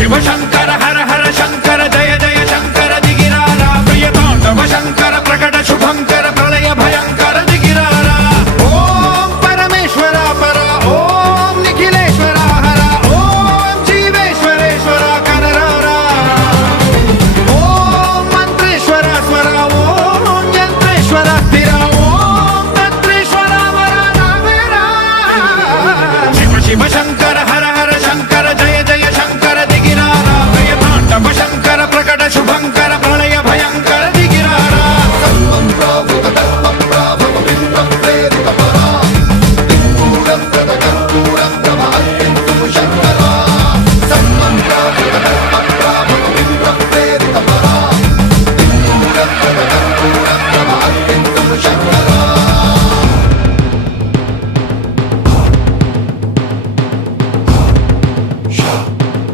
శివశంకర హర హర శంకర జయ జయ శంకర దిగిరారా. ప్రియ తాండవ శంకర ప్రకట శుభంకర ప్రళయ భయంకర దిగిరారా. ఓం పరమేశ్వర పర ఓం నిఖిలేశ్వర హర ఓం జీవేశ్వరేశ్వర కనరారా. ఓం మంత్రేశ్వర స్వర ఓం యంత్రేశ్వర స్థిర ఓం తంత్రేశ్వర వర శివ శివ శంకర